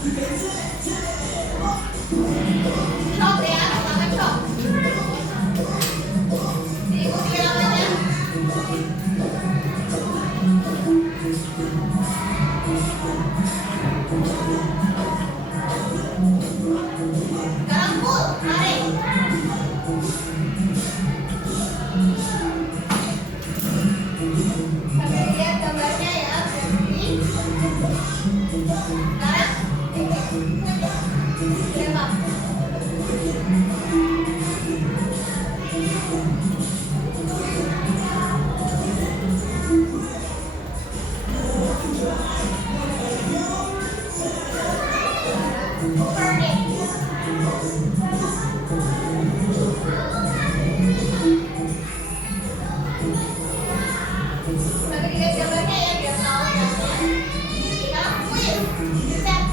Cok ya, tangan cok. Diikuti namanya. Sekarang full, tarik. Sambil lihat gambarnya ya, berarti. Sekarang, tembak. Sambil lihat gambarnya ya, biar tahu ya. Sekarang full, set.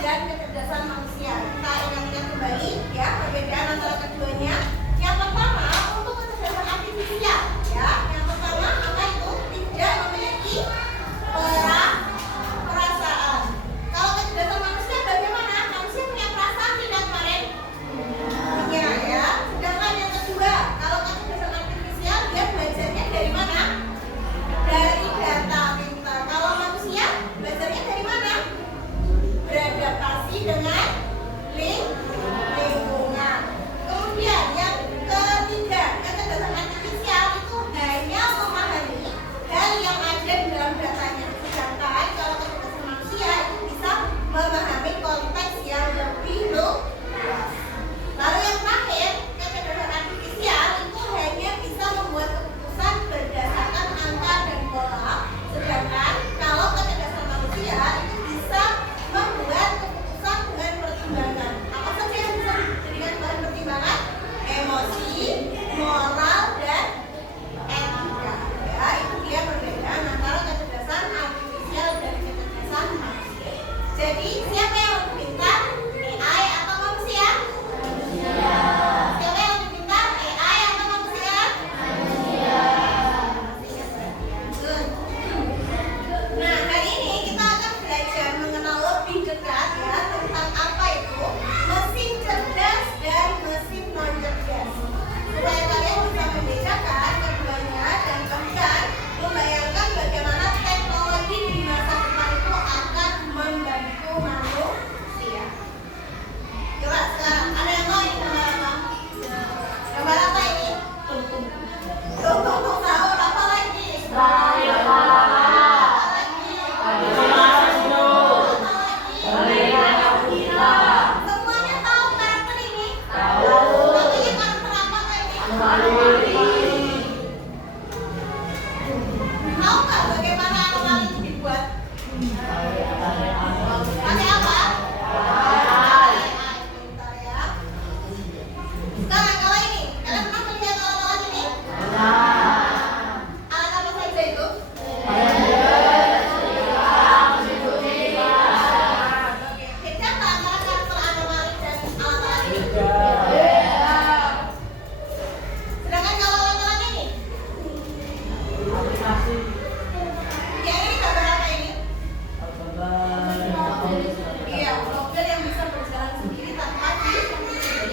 Dan kecerdasan manusia. Kita ingat-ingat kembali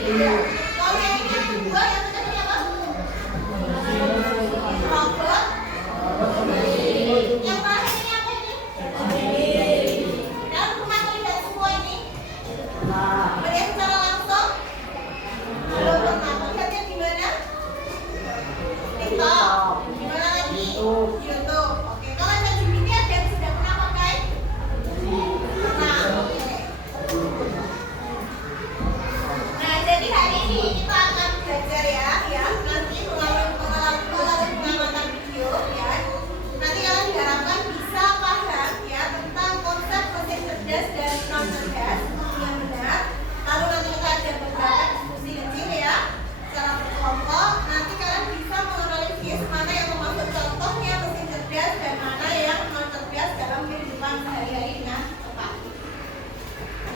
Iya. Kalau yang kedua yang ketiga apa? Robot. Yang terakhir ini apa ini? Dan rumah melihat semua ini. Melihat secara langsung. Belum pernah melihatnya di mana? TikTok. Di mana lagi? YouTube. Oke. Kalau ChatGPT ada yang sudah pernah pakai? Pernah. Oke. Nah, jadi hari ini kita akan belajar ya, nanti melalui pengamatan video ya. Nanti kalian diharapkan bisa paham ya tentang konsep mesin cerdas dan non cerdas yang benar. Lalu nanti kita ada beberapa diskusi kecil ya, secara berkelompok. Nanti kalian bisa menganalisis mana yang termasuk contohnya mesin cerdas dan mana yang non cerdas dalam kehidupan sehari-hari dengan tepat.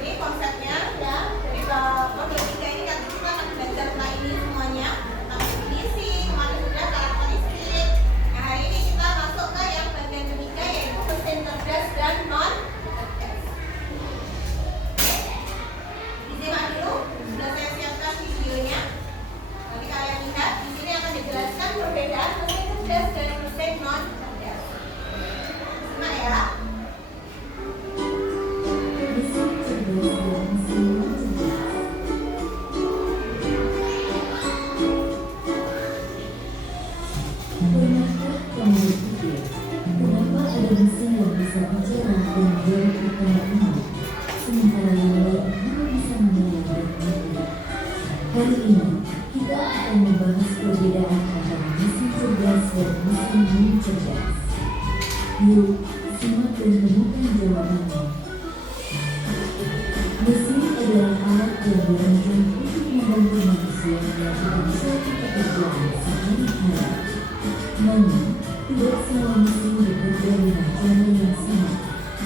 Ini konsepnya ya, dari babak ketiga ini kan kita akan belajar tentang ini semuanya, tentang definisi, kemarin sudah karakteristik. Nah, hari ini kita masuk ke yang bagian ketiga yaitu mesin cerdas dan non cerdas. Disimak dulu, sudah saya siapkan videonya. Nanti kalian lihat di sini akan dijelaskan perbedaan mesin cerdas dan mesin non cerdas. Simak ya. Kenapa ada mesin yang bisa bicara dan jauh bertambah ini, sementara yang lain hanya bisa mendengar dan mengerti? Hari ini kita akan membahas perbedaan antara mesin cerdas dan mesin non cerdas. Yuk, simak dan temukan jawabannya. Mesin adalah alat yang dirancang untuk membantu manusia melakukan suatu pekerjaan sehari-hari. Namun, tidak semua mesin bekerja dengan cara yang sama.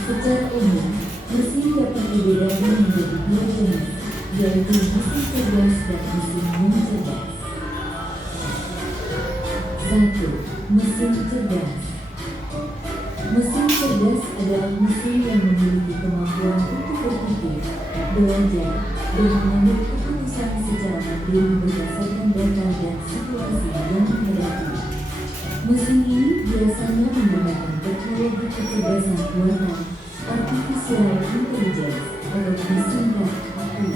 Secara umum, mesin dapat dibedakan menjadi dua jenis, yaitu mesin cerdas dan mesin non cerdas. 1. Mesin cerdas. Mesin cerdas adalah mesin yang memiliki kemampuan untuk berpikir, belajar, dan mengambil keputusan secara mandiri berdasarkan data dan situasi yang menghadapi. Mesin ini biasanya menggunakan teknologi kecerdasan buatan artificial intelligence atau disingkat AI.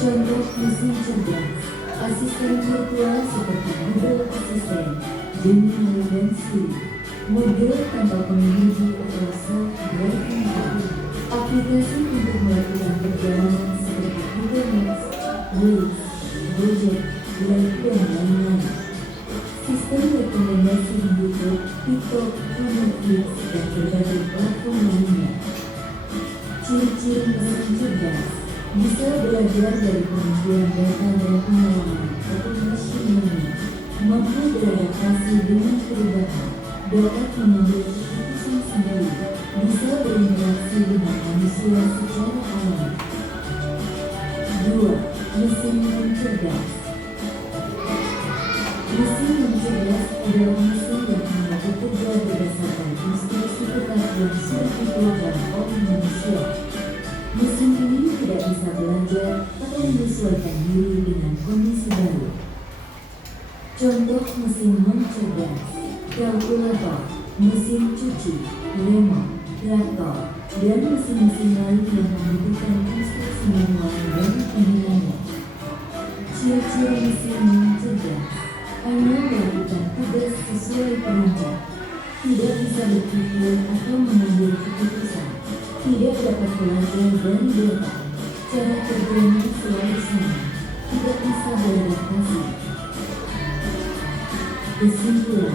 Contoh mesin cerdas: asisten virtual seperti Google Assistant, Gemini, dan Siri. Mobil tanpa pengemudi atau self-driving car. Aplikasi untuk melakukan perjalanan seperti Google Maps, Waze, Gojek, Grab, dan lain-lain. Sistem rekomendasi di YouTube, TikTok, Netflix, dan berbagai platform lainnya. Ciri-ciri mesin cerdas: bisa belajar dari pengumpulkan data dan pengalaman atau machine learning, mampu beradaptasi dengan perubahan, dapat mengambil keputusan sendiri, bisa berinteraksi dengan manusia secara alami. 2. Mesin non cerdas. Mesin non cerdas adalah mesin yang hanya bekerja berdasarkan instruksi tetap yang sudah dikeluarkan oleh manusia. Mesin ini tidak bisa belajar atau menyesuaikan diri dengan kondisi baru. Contoh mesin non cerdas: kalkulator, mesin cuci, remote, traktor, dan mesin-mesin lain yang membutuhkan instruksi manual dan penggunanya. Ciri-ciri mesin non cerdas: hanya melakukan tugas sesuai perintah, tidak bisa berpikir atau mengambil keputusan, tidak dapat belajar dari data, cara kerjanya selalu sama, tidak bisa beradaptasi. Kesimpulan: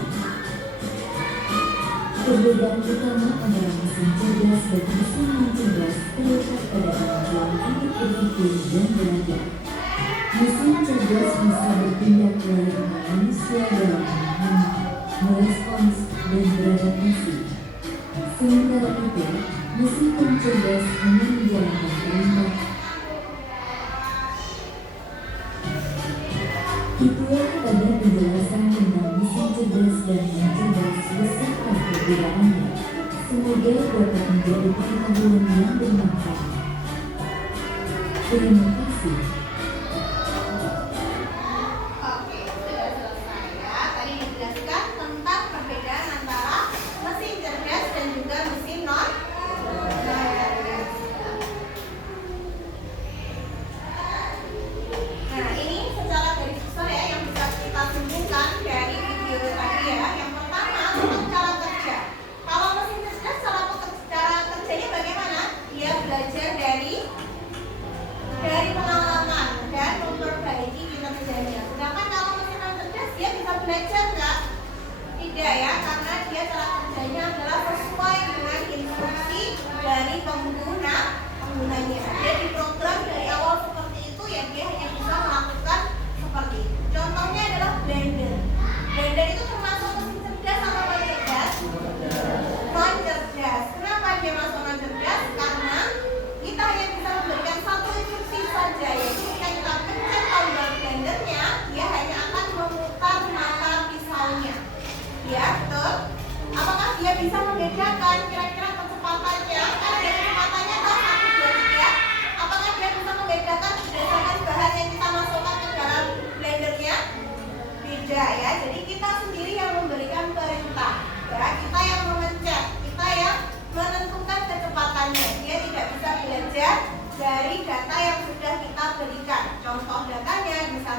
perbedaan utama antara mesin cerdas dan mesin non cerdas terletak pada kemampuan untuk berpikir dan belajar. Mesin cerdas bisa bertindak layaknya manusia dalam memahami, merespons, dan beradaptasi. Sementara itu, mesin non cerdas hanya menjalankan perintah. Itulah tadi penjelasan tentang mesin cerdas dan non cerdas beserta perbedaannya. Semoga dapat menjadi pengetahuan yang bermanfaat. Terima kasih.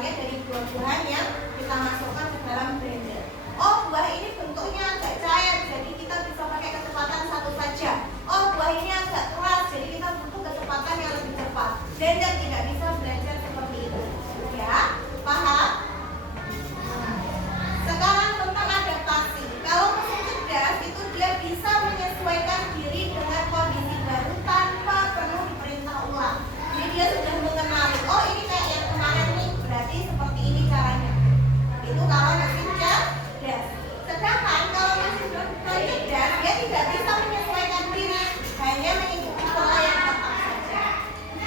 pakai dari buah-buahan yang kita masukkan ke dalam blender. Oh, buah ini bentuknya agak cair, jadi kita bisa pakai kecepatan 1 saja. Oh, buah ini agak keras, jadi kita butuh kecepatan yang lebih cepat. Blender tidak bisa blender seperti itu. Ya, paham? Sekarang tentang adaptasi. Kalau mesin cerdas itu dia bisa menyesuaikan diri dengan kondisi baru tanpa perlu diperintah ulang. Jadi dia sudah mengenali, oh ini kayak yang kemarin nih, berarti seperti ini caranya. Itu kalau mesin cerdas. Sedangkan kalau mesin cerdas dia tidak bisa menyesuaikan diri, hanya mengikuti pola yang tetap saja.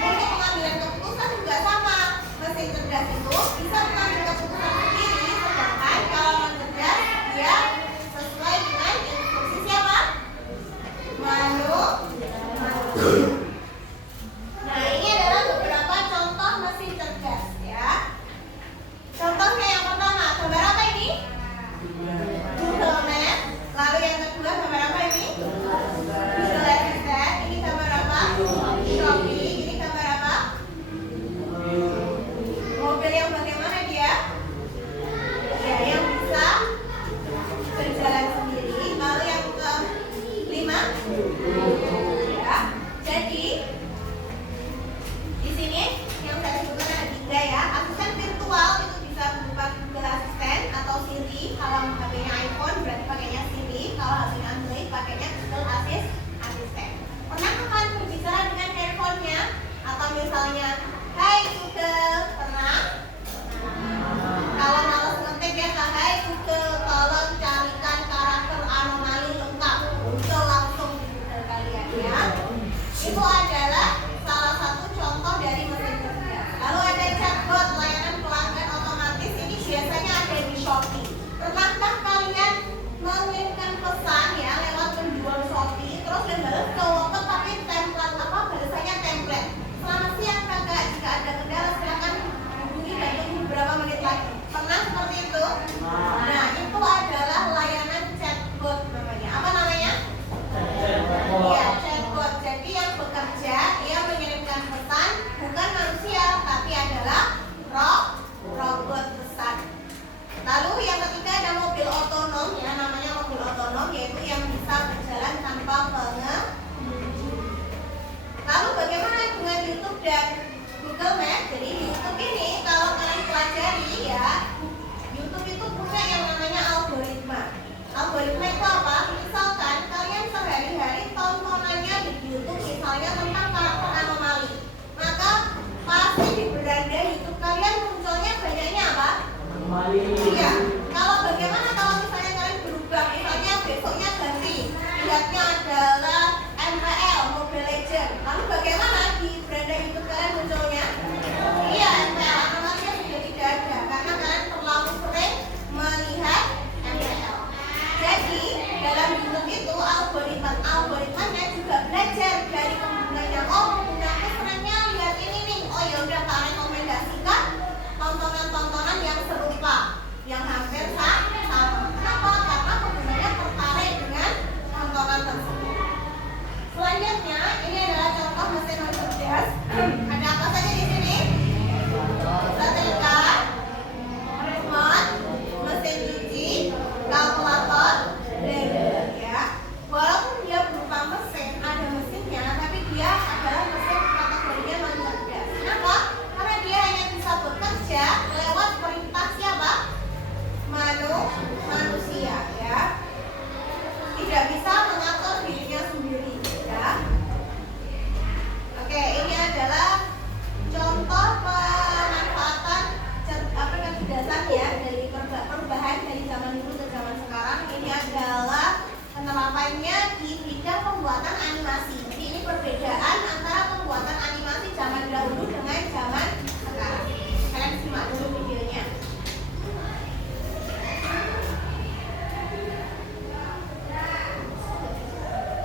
Untuk pengambilan keputusan juga sama. Mesin cerdas itu bisa mengambil keputusan sendiri, sedangkan kalau non cerdas dia sesuai dengan instruksi siapa? Manusia. Nah, ini adalah beberapa contoh mesin cerdas ya. Contohnya yang pertama, gambar apa ini? Google Map. Lalu yang kedua gambar apa ini? Google Assistant. Ini gambar apa? Shopee. Ini gambar apa? Mobil yang bagaimana dia? Ya, yang bisa berjalan sendiri. Lalu yang kelima, ya. Jadi di sini yang saya sebutkan ada 3 ya. Asisten virtual itu bisa berupa Google Assistant atau Siri. Kalau HP-nya iPhone berarti pakainya Siri. Kalau HP-nya Android pakainya Google Assistant. Pernahkah kalian berbicara dengan handphonenya? Atau misalnya, Hai Google, pernah? Kalau males ngetik ya, Hai Google, tolong carikan karakter anomali lengkap. Muncul langsung di Google kalian ya. Itu adalah salah satu contoh dari mesin cerdas. Lalu ada chatbot, layanan pelanggan otomatis. Ini biasanya ada di Shopee. Pernahkah kalian mengirimkan pesan ya lewat penjual Shopee, terus dibalas cowok tapi template apa balasannya template. Selamat siang kakak, jika ada kendala silakan hubungi dan tunggu beberapa menit lagi. Pernah seperti itu? Nah, itu adalah layanan chatbot namanya. Apa namanya? Ya, chatbot. Jadi yang bekerja, dia mengirimkan pesan bukan manusia, tapi adalah robot pesan. Lalu yang ketiga ada mobil otonom ya, namanya mobil otonom, yaitu yang bisa berjalan tanpa pengemudi. Lalu bagaimana dengan YouTube dan Google Map? Jadi YouTube ini kalau kalian pelajari ya, YouTube itu punya yang namanya algoritma. Algoritma itu apa? Misalkan kalian sehari-hari tontonannya di YouTube misalnya tentang karakter anomali, maka pasti di beranda YouTube kalian munculnya banyaknya apa? Iya. Kalau bagaimana kalau misalnya kalian berubah, misalnya besoknya ganti, lihatnya adalah MPL, Mobile Legends. Lalu bagaimana di beranda YouTube kalian munculnya? Iya, MPL anomalinya sudah tidak ada karena kalian terlalu sering melihat MPL. Jadi dalam YouTube itu algoritmanya juga belajar dari penggunanya. Oh, penggunaku seringnya lihat ini nih. Oh ya udah, tak rekomendasikan tontonan-tontonan yang serupa, yang hampir sama. Kenapa? Karena penggunanya tertarik dengan tontonan tersebut. Selanjutnya, ini adalah contoh mesin cerdas. Ada apa saja di sini? Setrika, remote, mesin cuci, kalkulator, blender ya. Walaupun dia berupa mesin, ada mesinnya, tapi dia adalah mesin kategorinya non cerdas. Kenapa? Karena dia hanya bisa bekerja lewat perintah siapa? Manusia ya. Tidak bisa mengatur dirinya sendiri ya. Oke, ini adalah contoh pemanfaatan kecerdasan ya, dari perubahan dari zaman dulu ke zaman sekarang. Ini adalah penerapannya di bidang pembuatan animasi. Jadi ini perbedaan antara pembuatan animasi zaman dahulu dengan zaman sekarang. Kalian simak dulu videonya.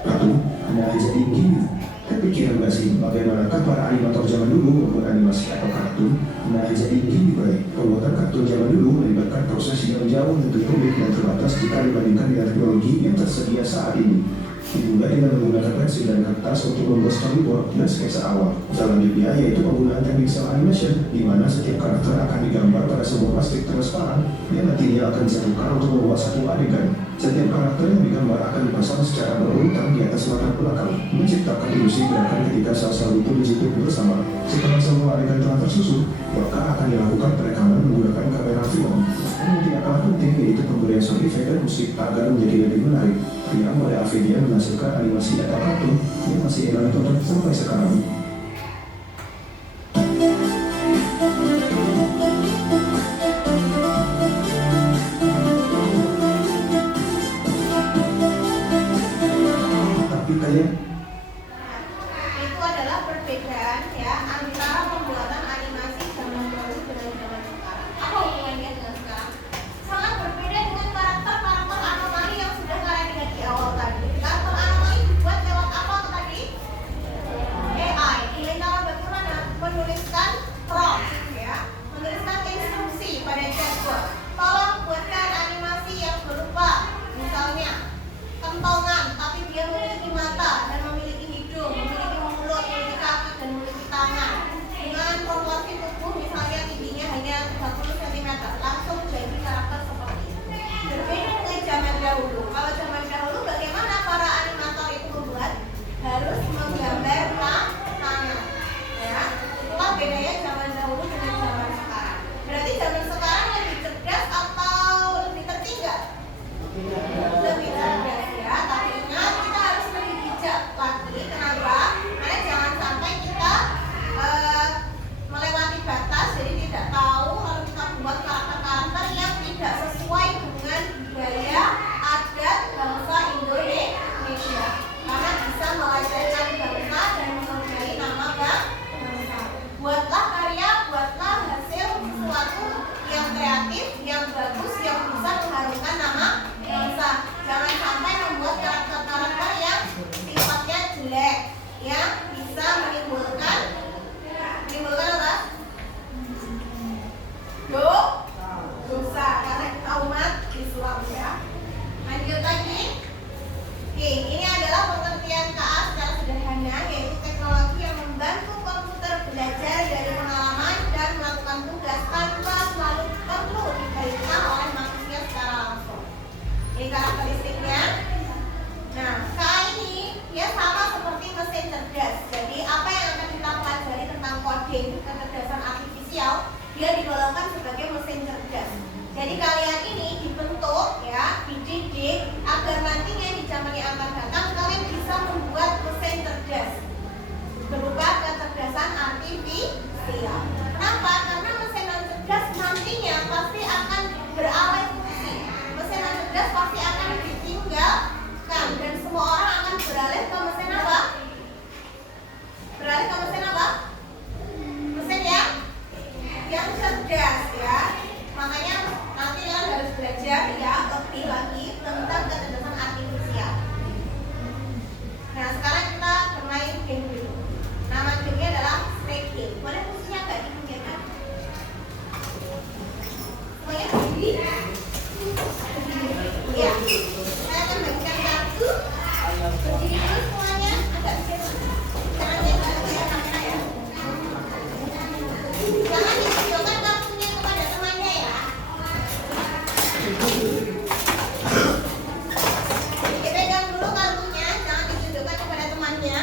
Ratu, nah jadi gini, kepikiran gak sih bagaimanakah para animator zaman dulu membuat animasi atau kartun? Nah jadi gini Bray, pembuatan kartun zaman dulu melibatkan proses yang jauh lebih rumit dan terbatas jika dibandingkan dengan teknologi yang tersedia saat ini. Dimulai dengan menggunakan pensil dan kertas untuk membuat storyboard dan sketsa awal. Selanjutnya yaitu penggunaan teknik cel animation, di mana setiap karakter akan digambar pada sebuah plastik transparan yang nantinya akan disatukan untuk membuat satu adegan. Setiap karakter yang digambar akan dipasang secara berurutan di atas latar belakang, menciptakan ilusi gerakan ketika sel-sel itu dijepit bersama. Setelah semua adegan telah tersusun, maka akan dilakukan perekaman menggunakan kamera film. Yang tidak kalah penting yaitu pemberian sound effect dan musik agar menjadi lebih menarik. Yang oleh Avidia menghasilkan animasi atau kartun yang masih enak ditonton sampai sekarang. Tapi kayak Itu adalah perbedaan ya antara pembuatan animasi zaman dulu dengan zaman sekarang. Apa hubungannya dengan sekarang? Sangat berbeda dengan karakter anomali yang sudah kalian lihat di awal tadi. Karakter anomali dibuat lewat apa tadi? AI. Dengan cara bagaimana? Menuliskan prompt ya, menuliskan instruksi pada chatbot. Tolong buatkan animasi yang berupa misalnya kentongan, tapi dia memiliki mata dan memiliki hidung, memiliki mulut, memiliki kaki dan memiliki tangan. Dengan proporsi tubuh misalnya tingginya hanya 30 cm, langsung jadi karakter seperti itu. Berbeda dengan zaman dahulu. Kalau zaman dahulu bagaimana para animator itu membuat? Harus menggambar tangan. Ya, itulah bedanya zaman dahulu dengan zaman sekarang. Berarti zaman sekarang lebih cerdas atau lebih tertinggal? Lebih cerdas ya, tapi ingat kita harus lebih bijak lagi. Kenapa? Karena jangan sampai kita melewati batas, jadi tidak tahu kalau kita buat karakter-karakter yang tidak sesuai dengan budaya adat bangsa Indonesia, karena bisa melecehkan bangsa dan menodai nama bangsa. Buatlah karya, buatlah hasil sesuatu yang kreatif, yang bagus, yang bisa mengharumkan nama bangsa. Jangan sampai membuat karakter-karakter yang sifatnya jelek, yang bisa menimbulkan apa? Dosa karena kita umat Islam ya. Lanjut lagi. Oke, ini adalah pengertian KA secara sederhana, yaitu teknologi yang membantu komputer belajar dari pengalaman dan melakukan tugas tanpa selalu perlu diperintah oleh manusia secara langsung. Ini karakteristiknya. Nah, KA ini dia sama seperti mesin cerdas. Jadi apa yang akan kita pelajari tentang coding, kecerdasan artifisial, dia digolongkan sebagai mesin cerdas. Jadi kalian ini dibentuk ya, dididik agar nantinya di zaman yang akan datang kalian bisa membuat mesin cerdas berupa kecerdasan artifisial. Kenapa? Karena mesin cerdas nantinya pasti akan beralih fungsi. Mesin cerdas pasti akan ditinggalkan dan semua orang akan beralih ke mesin apa? Beralih ke mesin apa? Mesin yang cerdas ya. Makanya nanti kalian harus belajar ya lebih lagi tentang kecerdasan artifisial. Nah, sekarang kita bermain game dulu. Nama gamenya adalah Snake Game. Boleh fungsinya nggak dipinggirkan? Semuanya berdiri? Iya. Saya akan bagikan kartu. Berdiri dulu semuanya. Agak sedikit. Jangan lihat kamera ya. Jangan ditunjukkan kartunya kepada temannya ya. Dipegang dulu kartunya, jangan ditunjukkan kepada temannya.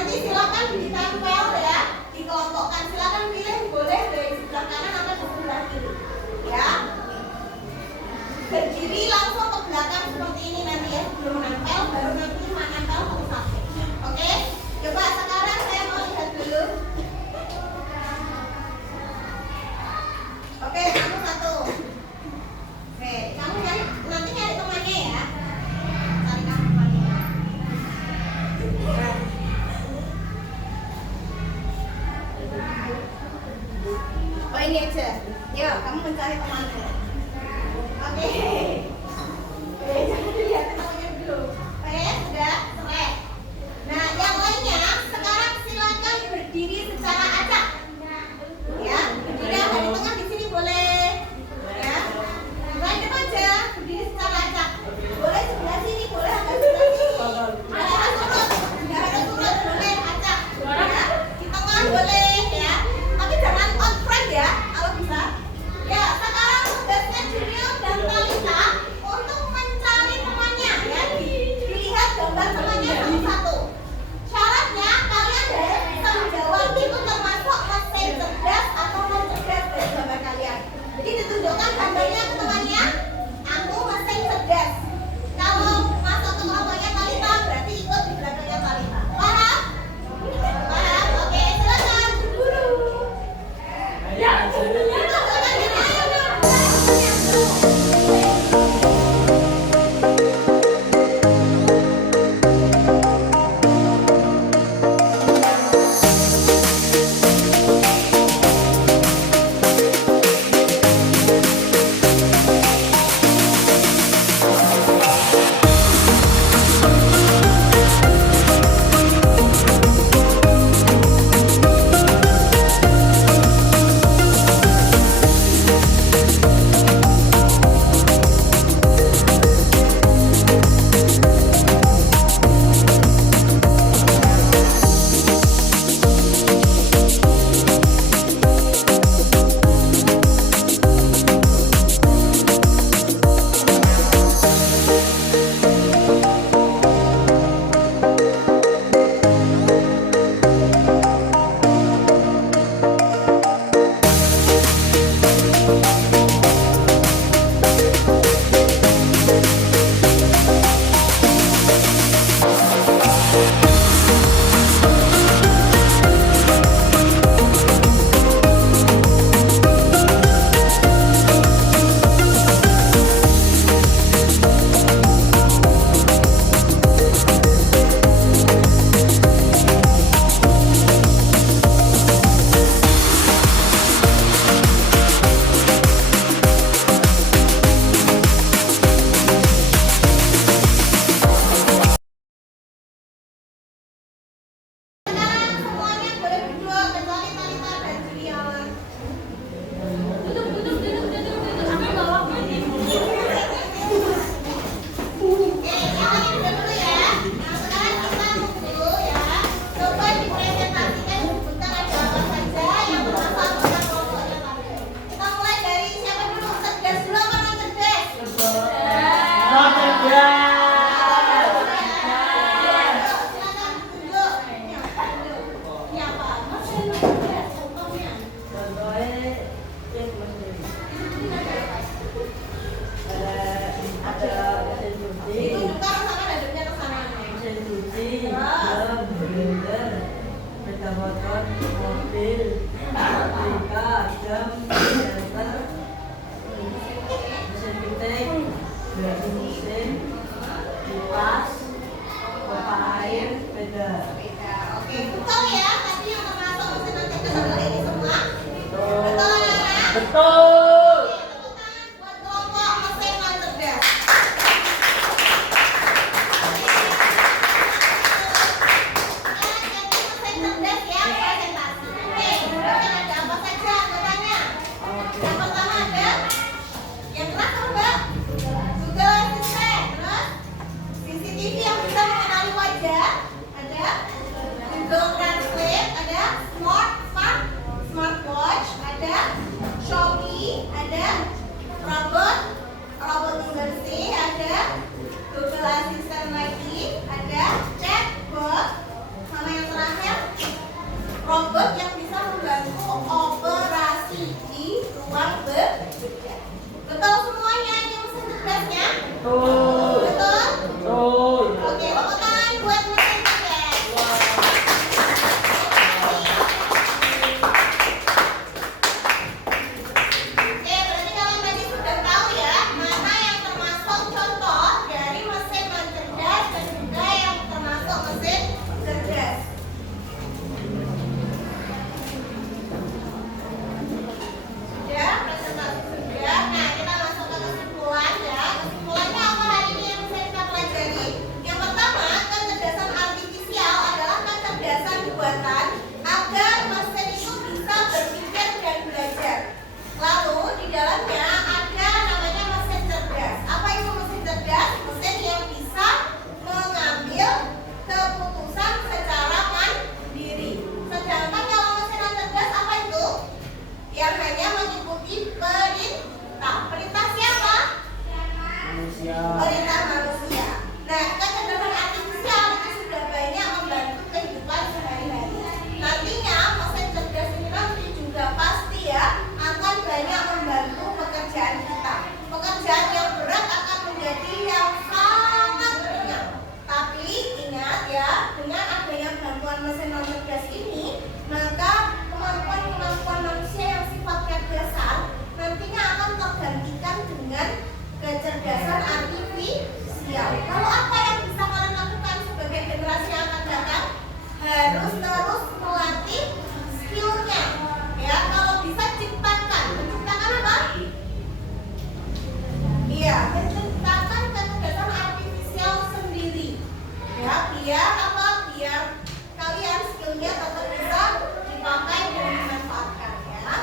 Nanti silakan ditempel ya, dikelompokkan. Silakan pilih, boleh dari sebelah kanan atau sebelah kiri. Ya. Berdiri langsung ke belakang seperti ini nanti ya, sebelum nempel, baru nanti menempel satu-satu. Oke? Coba sekarang saya mau lihat dulu. Oke, kamu satu. Oke, kamu nanti cari temannya ya. Cari kamu temannya. Oh ini aja. Yuk, kamu mencari temanmu. Oke. Jangan dilihat temannya dulu. Oke, sudah selesai. Nah, yang lainnya sekarang silakan berdiri secara acak. Ya, berdiri ada di tengah di sini boleh. Ya, random aja berdiri secara acak. Boleh sebelah sini, boleh agak sebelah sini. Ada turun, boleh acak. Ya, di tengah boleh ya. Tapi jangan on front ya, kalau bisa. Ya, sekarang tugasnya Junior dan Talita rumah cerdas ini, maka kemampuan manusia yang sifatnya dasar nantinya akan tergantikan dengan kecerdasan artifisial. Lalu apa yang bisa kalian lakukan sebagai generasi yang akan datang? Harus terus melatih skillnya. Ya, kalau bisa ciptakan. Menciptakan apa? Iya, menciptakan kecerdasan artifisial sendiri. Ya, biar apa? Biar kalian skillnya tetap bisa dipakai dan dimanfaatkan ya.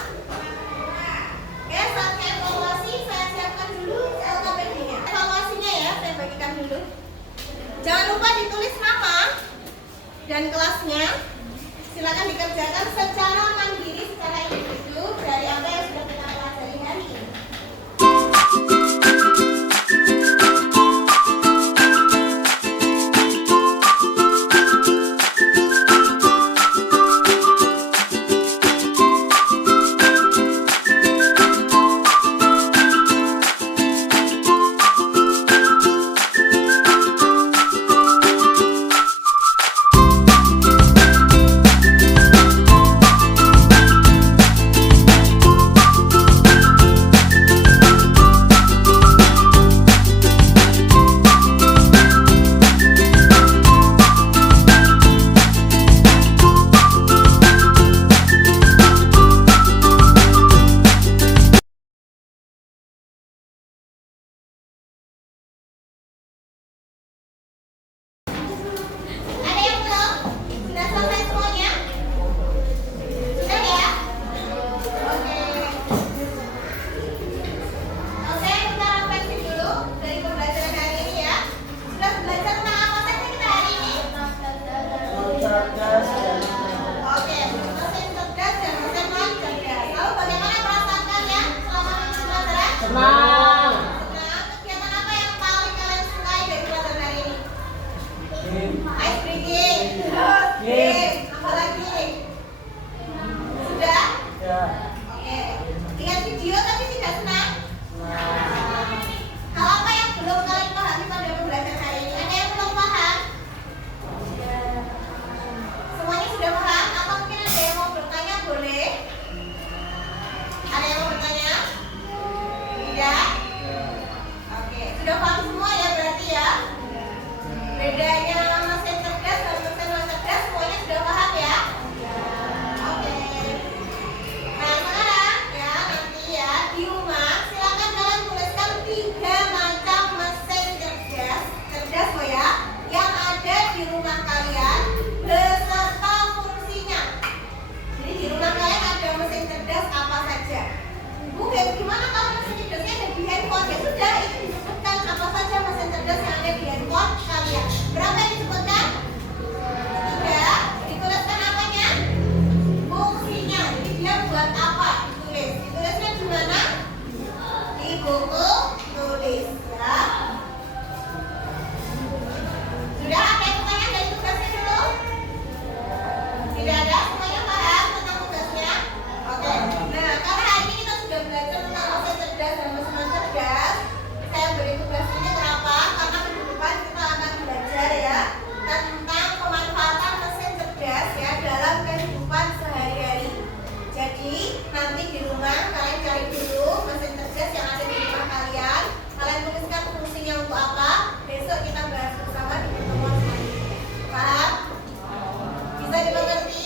Oke, saatnya evaluasi. Saya siapkan dulu LKPD-nya. Evaluasinya ya, saya bagikan dulu. Jangan lupa ditulis nama dan kelasnya. Silakan dikerjakan secara mandiri, secara individu dari apa yang sudah kita pelajari hari ini. Ada yang belum? Sudah selesai semuanya? Sudah ya? Oke. Oke, kita refleksi dulu dari pembelajaran hari ini ya. Sudah belajar tentang apa saja kita hari ini? Oke, mesin cerdas dan mesin non cerdas. Lalu bagaimana perasaan kalian selama mengikuti pelajaran? Senang. Kegiatan apa yang paling kalian sukai dari pelajaran hari ini? Ice breaking. Oke. Apa lagi? Sudah? Oke. Lihat video tapi tidak senang? Hal apa yang belum kalian pahami pada pembelajaran hari ini? Ada yang belum paham? Semuanya sudah paham? Atau mungkin ada yang mau bertanya? Boleh? Ada yang mau bertanya? Tidak? Oke. Sudah paham semua ya berarti ya? Bedanya mesin cerdas dan mesin non cerdas semuanya sudah paham ya? Oke. Nah sekarang ya nanti ya di rumah silakan kalian tuliskan 3 macam mesin cerdas, cerdas loh ya, yang ada di rumah kalian beserta fungsinya. Jadi di rumah kalian ada mesin cerdas apa saja? Bu, gimana kalau mesin cerdasnya ada di handphone? Ya sudah, itu disebutkan apa saja mesin cerdas yang ada di handphone kalian. Berapa yang disebutkan? 3. Dituliskan apanya? Fungsinya. Jadi dia buat apa? Ditulis. Ditulisnya di mana? Di buku tulis ya. Sudah ada yang bertanya dari tugasnya dulu? Tidak ada? Semuanya paham tentang tugasnya? Oke. Nah, karena hari ini kita sudah belajar tentang mesin cerdas dan mesin non cerdas, saya beri tugas ini kenapa? Karena minggu depan kita akan belajar ya tentang pemanfaatan mesin cerdas ya dalam kehidupan sehari-hari. Jadi nanti di rumah kalian cari dulu mesin cerdas yang ada di rumah kalian. Kalian tuliskan fungsinya untuk apa. Besok kita bahas bersama di pertemuan selanjutnya. Paham? Bisa dimengerti?